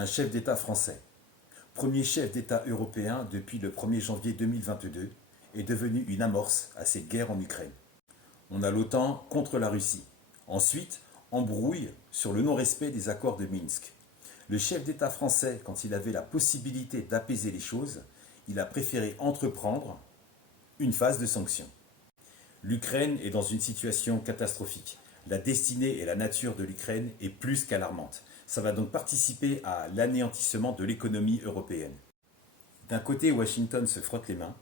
Un chef d'État français, premier chef d'État européen depuis le 1er janvier 2022, est devenu une amorce à cette guerre en Ukraine. On a l'OTAN contre la Russie. Ensuite, embrouille sur le non-respect des accords de Minsk. Le chef d'État français, quand il avait la possibilité d'apaiser les choses, il a préféré entreprendre une phase de sanctions. L'Ukraine est dans une situation catastrophique. La destinée et la nature de l'Ukraine est plus qu'alarmante. Ça va donc participer à l'anéantissement de l'économie européenne. D'un côté, Washington se frotte les mains,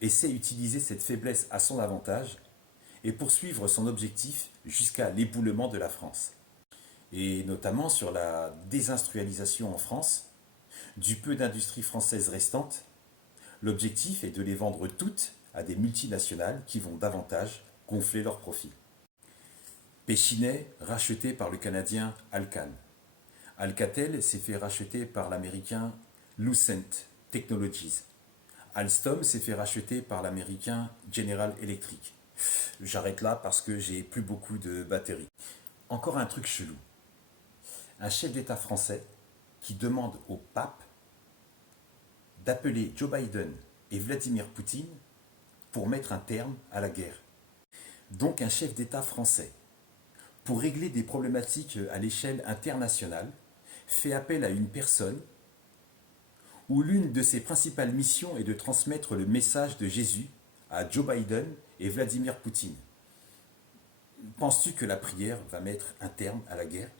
essaie d'utiliser cette faiblesse à son avantage et poursuivre son objectif jusqu'à l'éboulement de la France. Et notamment sur la désindustrialisation en France, du peu d'industries françaises restantes, l'objectif est de les vendre toutes à des multinationales qui vont davantage gonfler leurs profits. Péchinet, racheté par le Canadien Alcan. Alcatel s'est fait racheter par l'Américain Lucent Technologies. Alstom s'est fait racheter par l'Américain General Electric. J'arrête là parce que j'ai plus beaucoup de batterie. Encore un truc chelou. Un chef d'État français qui demande au pape d'appeler Joe Biden et Vladimir Poutine pour mettre un terme à la guerre. Donc un chef d'État français, pour régler des problématiques à l'échelle internationale, fait appel à une personne où l'une de ses principales missions est de transmettre le message de Jésus à Joe Biden et Vladimir Poutine. Penses-tu que la prière va mettre un terme à la guerre ?